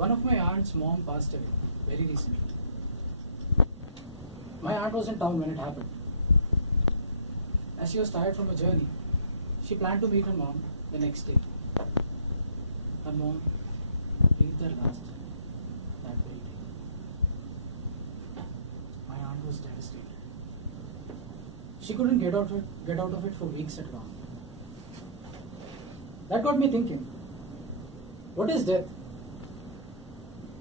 One of my aunt's mom passed away very recently. My aunt was in town when it happened. As she was tired from a journey, she planned to meet her mom the next day. Her mom breathed her last that very day. My aunt was devastated. She couldn't get out of it for weeks at long. That got me thinking, what is death?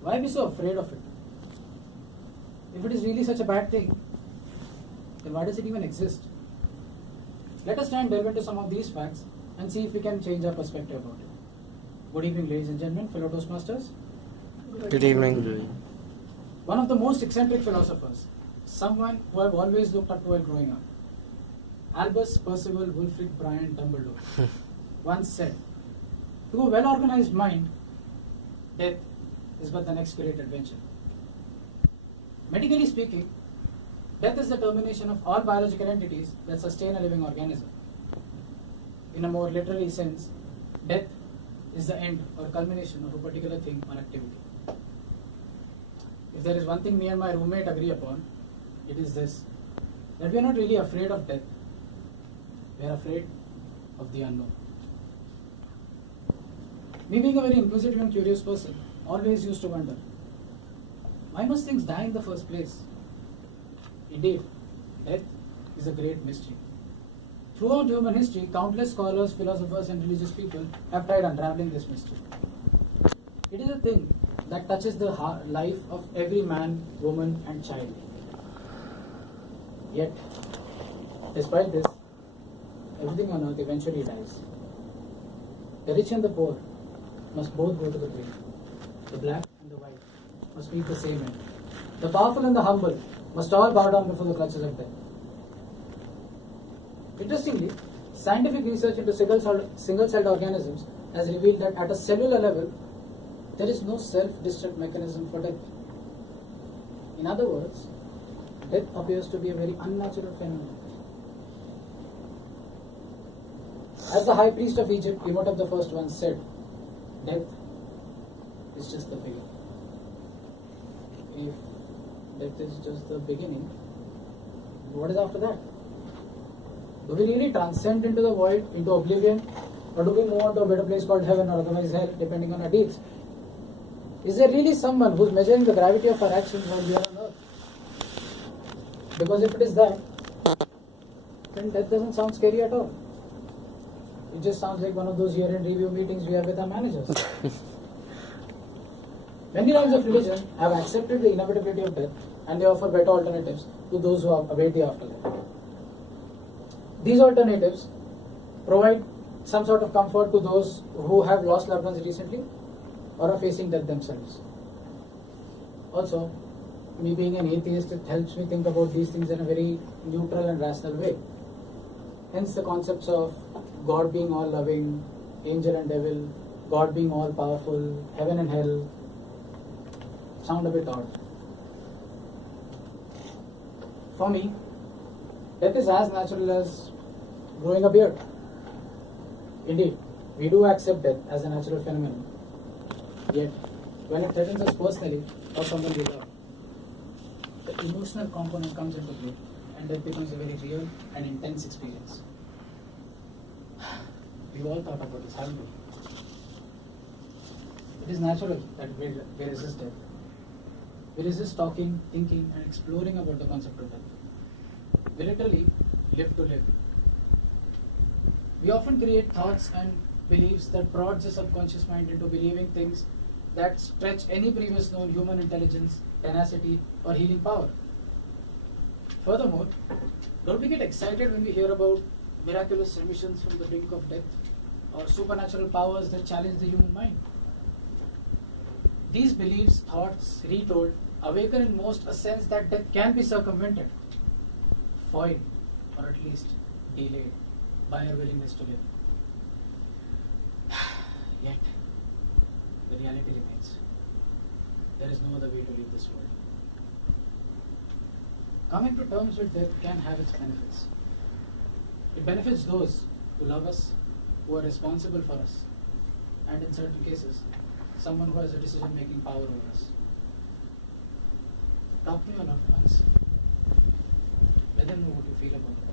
Why be so afraid of it? If it is really such a bad thing, then why does it even exist? Let us try and delve into some of these facts and see if we can change our perspective about it. Good evening, ladies and gentlemen, fellow Toastmasters. Good evening. One of the most eccentric philosophers, someone who I've always looked up to while growing up, Albus Percival Wulfric Brian Dumbledore, once said, "To a well-organized mind, death is but the next great adventure." Medically speaking, death is the termination of all biological entities that sustain a living organism. In a more literary sense, death is the end or culmination of a particular thing or activity. If there is one thing me and my roommate agree upon, it is this, that we are not really afraid of death. We are afraid of the unknown. Me being a very inquisitive and curious person, always used to wonder, why must things die in the first place? Indeed, death is a great mystery. Throughout human history, countless scholars, philosophers, and religious people have tried unraveling this mystery. It is a thing that touches the life of every man, woman, and child. Yet, despite this, everything on earth eventually dies. The rich and the poor must both go to the grave. The black and the white must meet the same end. The powerful and the humble must all bow down before the clutches of death. Interestingly, scientific research into single-celled organisms has revealed that at a cellular level, there is no self-destruct mechanism for death. In other words, death appears to be a very unnatural phenomenon. As the high priest of Egypt, Imhotep I once said, death is just the beginning. If death is just the beginning, what is after that? Do we really transcend into the void, into oblivion, or do we move on to a better place called heaven or otherwise hell, depending on our deeds? Is there really someone who's measuring the gravity of our actions while we are on earth? Because if it is that, then death doesn't sound scary at all. It just sounds like one of those year-end review meetings we have with our managers. Many lines of religion have accepted the inevitability of death, and they offer better alternatives to those who await the afterlife. These alternatives provide some sort of comfort to those who have lost loved ones recently or are facing death themselves. Also, me being an atheist, it helps me think about these things in a very neutral and rational way. Hence the concepts of God being all loving, angel and devil, God being all powerful, heaven and hell, sound a bit odd. For me, death is as natural as growing a beard. Indeed, we do accept death as a natural phenomenon. Yet, when it threatens us personally or someone we love, the emotional component comes into play and death becomes a very real and intense experience. We've all thought about this, haven't we? It is natural that we resist death. We resist talking, thinking, and exploring about the concept of death. We literally live to live. We often create thoughts and beliefs that prod the subconscious mind into believing things that stretch any previous known human intelligence, tenacity, or healing power. Furthermore, don't we get excited when we hear about miraculous remissions from the brink of death or supernatural powers that challenge the human mind? These beliefs, thoughts, retold, awaken in most a sense that death can be circumvented, foiled, or at least delayed by our willingness to live. Yet, the reality remains. There is no other way to leave this world. Coming to terms with death can have its benefits. It benefits those who love us, who are responsible for us, and in certain cases, someone who has a decision-making power over us. Talk to your loved ones. Let them know what you feel about it.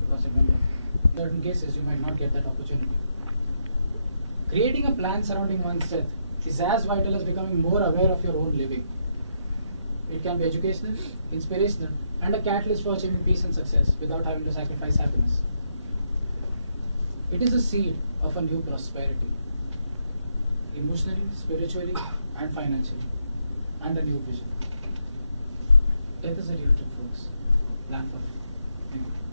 Because remember, in certain cases you might not get that opportunity. Creating a plan surrounding one's death is as vital as becoming more aware of your own living. It can be educational, inspirational, and a catalyst for achieving peace and success without having to sacrifice happiness. It is a seed of a new prosperity, emotionally, spiritually, and financially, and a new vision. Death is a real truth, folks. Plan for it. Thank you.